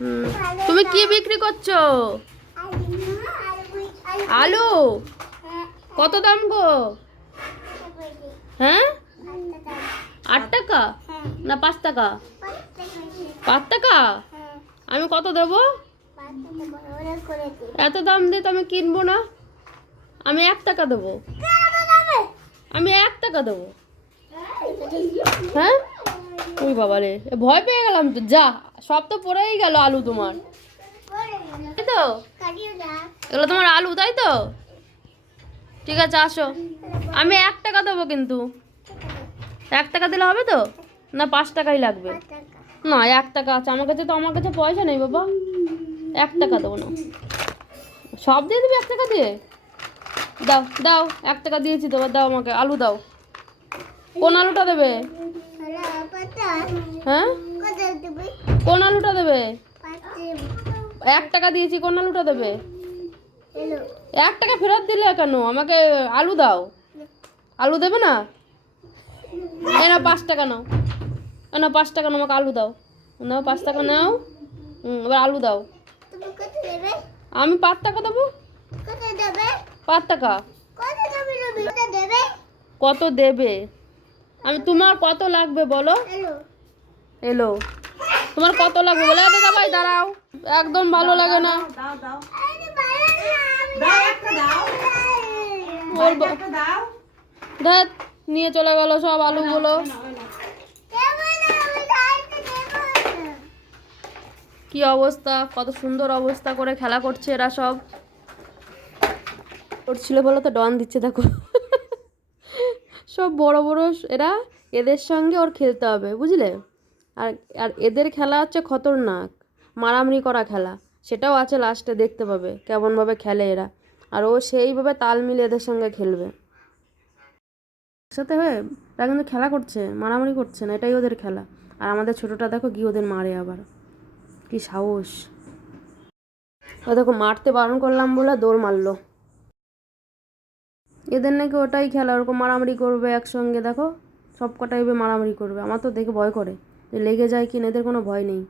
হুম, তুমি কি বিক্রি করছো? আলু? কত দাম গো? হ্যাঁ, 8 টাকা না 5 টাকা? 5 টাকা? আমি কত দেবো? এত দাম দিয়ে তো আমি কিনবো না। আমি 1 টাকা দেবো। আমি 1 টাকা দেবো। হ্যাঁ, ওই বাবা রে, ভয় পেয়ে গেলাম তো। যা, সব তো পড়েই গেল আলু তোমার, তাই তো? এগুলো তোমার আলু, তাই তো? ঠিক আছে, আসো। আমি 1 টাকা দেবো কিন্তু। 1 টাকা দিলে হবে তো? না 5 টাকাই লাগবে? না, 1 টাকা আছে আমার কাছে, তো আমার কাছে পয়সা নেই বাবা। 1 টাকা দেবো না। সব দিয়ে দিবি 1 টাকা দিয়ে? দাও দাও, 1 টাকা দিয়েছি তো, এবার দাও আমাকে আলু দাও। কোন আলুটা দেবে? হ্যাঁ, কোন আলুটা দেবে? 1 টাকা দিয়েছি, কোন আলুটা দেবে? 1 টাকা ফেরত দিলে কেন? আমাকে আলু দাও। আলু দেবে না? এই নাও 5 টাকা নাও। এই নাও 5 টাকা নাও, আমাকে আলু দাও। নাও 5 টাকা নাও। এবার আলু দাও। আমি 5 টাকা দেবো। 5 টাকা। কত দেবে? আমি, তোমার কত লাগবে বলো? এলো। তোমার কত লাগবে বলে? দাদা ভাই দাঁড়াও, একদম ভালো লাগে না। ধ্যাৎ, নিয়ে চলে গেল সব আলুগুলো। কি অবস্থা, কত সুন্দর অবস্থা করে খেলা করছে এরা সব। করছিল বলে তো ডন দিচ্ছে, দেখো। সব বড় বড় এরা, এদের সঙ্গে ওর খেলতে হবে, বুঝলে? আর আর এদের খেলা হচ্ছে খতরনাক, মারামারি করা খেলা। সেটাও আছে লাস্টে, দেখতে পাবে কেমনভাবে খেলে এরা। আর ও সেইভাবে তাল মিলে এদের সঙ্গে খেলবে একসাথে হয়ে। এরা কিন্তু খেলা করছে, মারামারি করছে না, এটাই ওদের খেলা। আর আমাদের ছোটটা দেখো কি ওদের মারে আবার, কি সাহস! ও দেখো, মারতে বারণ করলাম বলে দৌড় মারলো। এদের নাকি ওটাই খেলা, ওরকম মারামারি করবে একসঙ্গে, দেখো সব কটাই মারামারি করবে। আমার তো দেখে ভয় করে যে লেগে যায় কিনা, এদের কোনো ভয় নেই।